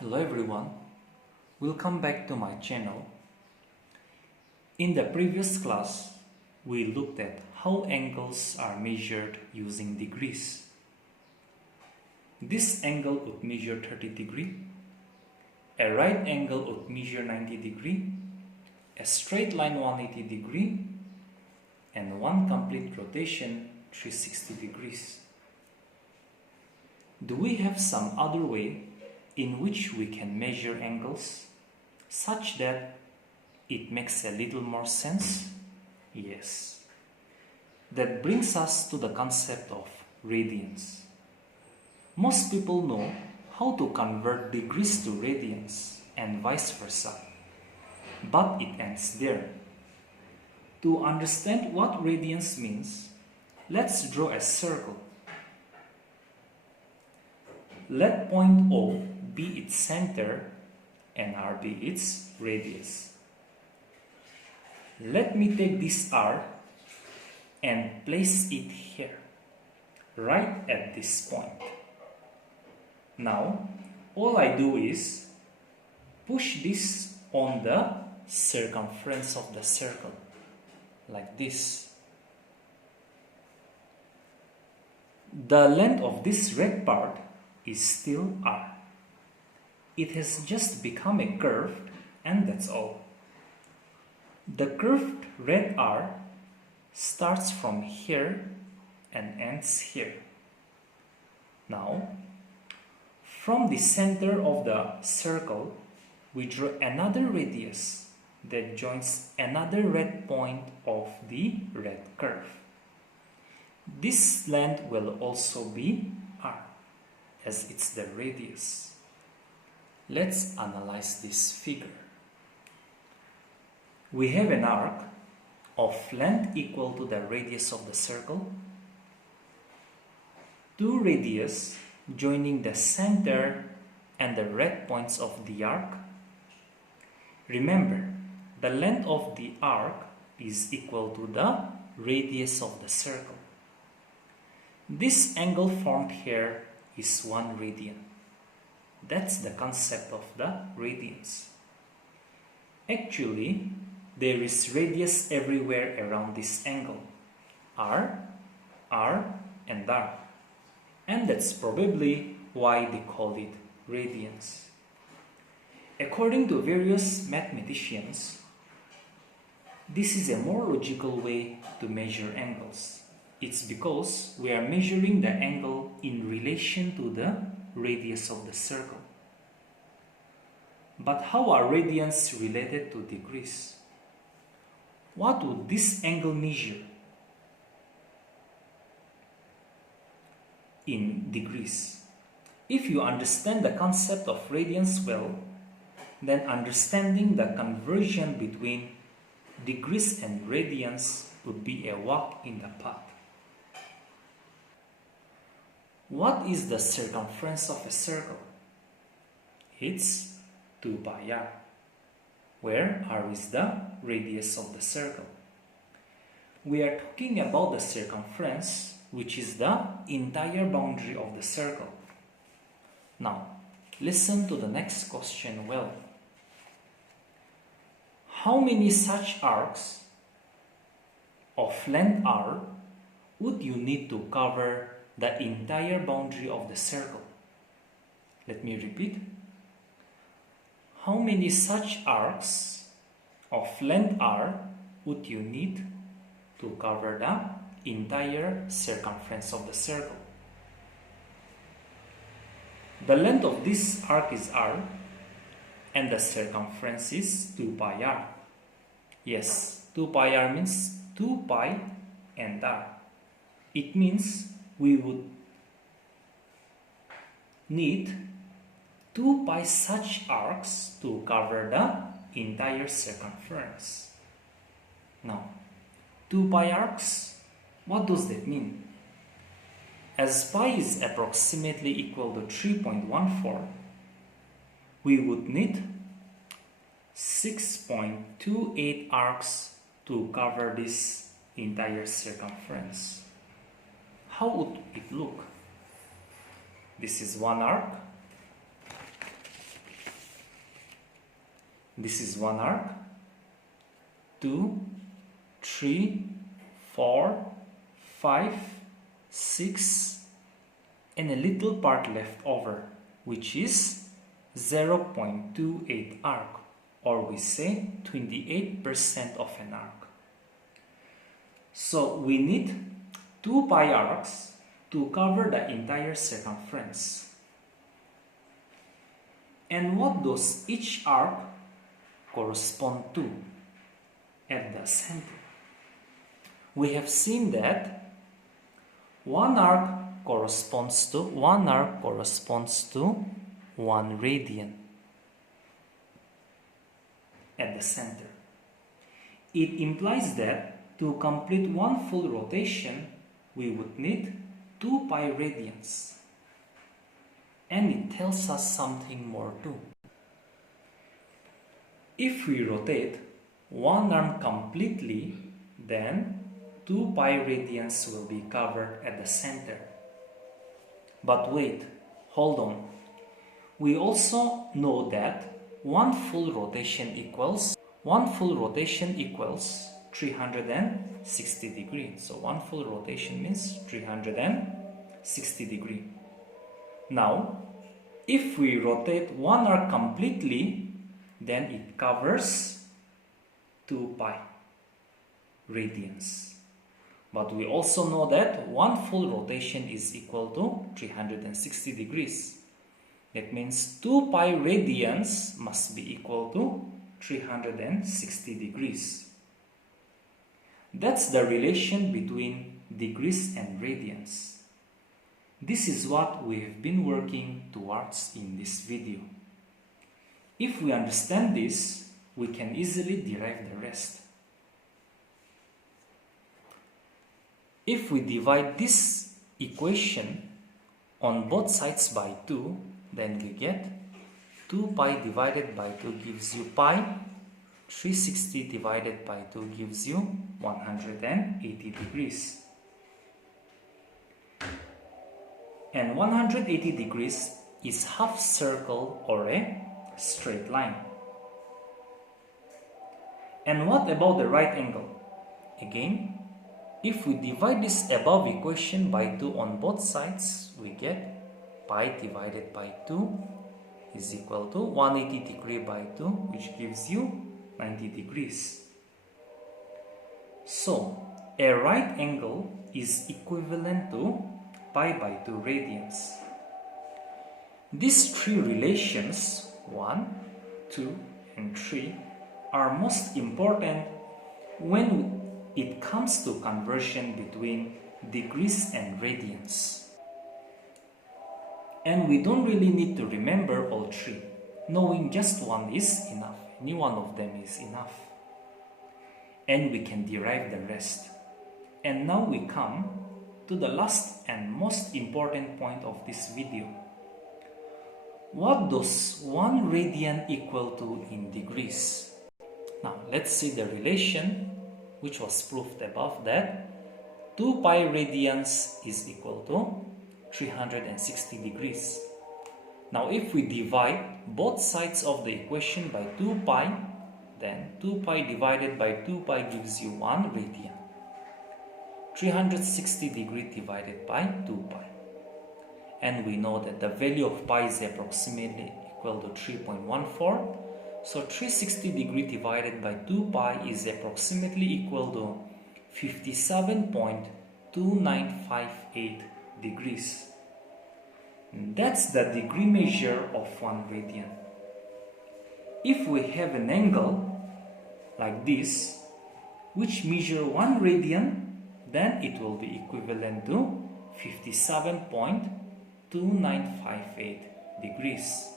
Hello everyone, welcome back to my channel. In the previous class, we looked at how angles are measured using degrees. This angle would measure 30 degrees, a right angle would measure 90 degrees, a straight line 180 degrees, and one complete rotation 360 degrees. Do we have some other way in which we can measure angles such that it makes a little more sense? Yes. That brings us to the concept of radians. Most people know how to convert degrees to radians and vice versa, but it ends there. To understand what radians means, let's draw a circle. Let point O be its center and R be its radius. Let me take this R and place it here, right at this point. Now, all I do is push this on the circumference of the circle, like this. The length of this red part is still R. It has just become a curve, and that's all. The curved red R starts from here and ends here. Now, from the center of the circle, we draw another radius that joins another red point of the red curve. This length will also be R, as it's the radius. Let's analyze this figure. We have an arc of length equal to the radius of the circle, two radius joining the center and the red points of the arc. Remember, the length of the arc is equal to the radius of the circle. This angle formed here is 1 radian. That's the concept of the radians. Actually, there is radius everywhere around this angle. R, and R. And that's probably why they call it radians. According to various mathematicians, this is a more logical way to measure angles. It's because we are measuring the angle in relation to the radius of the circle. But how are radians related to degrees? What would this angle measure in degrees? If you understand the concept of radians well, then understanding the conversion between degrees and radians would be a walk in the park. What is the circumference of a circle? It's 2 pi r, where r is the radius of the circle. We are talking about the circumference, which is the entire boundary of the circle. Now, listen to the next question well. How many such arcs of length r would you need to cover the entire boundary of the circle? Let me repeat. How many such arcs of length r would you need to cover the entire circumference of the circle? The length of this arc is r, and the circumference is 2 pi r. Yes, 2 pi r means 2 pi and r. It means we would need 2 pi such arcs to cover the entire circumference. Now, 2 pi arcs, what does that mean? As pi is approximately equal to 3.14, we would need 6.28 arcs to cover this entire circumference. How would it look? This is one arc, This is one arc, 2, 3, 4, 5, 6, and a little part left over, which is 0.28 arc, or we say 28% of an arc. So we need 2 pi arcs to cover the entire circumference. And what does each arc correspond to at the center? We have seen that one arc corresponds to 1 radian at the center. It implies that to complete one full rotation, we would need 2 pi radians. And it tells us something more too. If we rotate one arm completely, then 2 pi radians will be covered at the center. But wait, hold on. We also know that one full rotation equals 360 degrees. So one full rotation means 360 degrees. Now, if we rotate one arc completely, then it covers 2 pi radians. But we also know that one full rotation is equal to 360 degrees. That means 2 pi radians must be equal to 360 degrees. That's the relation between degrees and radians. This is what we have been working towards in this video. If we understand this, we can easily derive the rest. If we divide this equation on both sides by 2, then we get 2 pi divided by 2 gives you pi, 360 divided by 2 gives you 180 degrees. And 180 degrees is half circle or a straight line. And what about the right angle? Again, if we divide this above equation by 2 on both sides, we get pi divided by 2 is equal to 180 degrees by 2, which gives you 90 degrees. So, a right angle is equivalent to pi by 2 radians. These 3 relations, 1, 2, and 3, are most important when it comes to conversion between degrees and radians. And we don't really need to remember all 3. Knowing just one is enough. Any one of them is enough. And we can derive the rest. And now we come to the last and most important point of this video. What does 1 radian equal to in degrees? Now let's see the relation which was proved above, that 2 pi radians is equal to 360 degrees. Now if we divide both sides of the equation by 2 pi, then 2 pi divided by 2 pi gives you 1 radian. 360 degrees divided by 2 pi. And we know that the value of pi is approximately equal to 3.14. So 360 degrees divided by 2 pi is approximately equal to 57.2958 degrees. That's the degree measure of 1 radian. If we have an angle like this, which measure 1 radian, then it will be equivalent to 57.2958 degrees.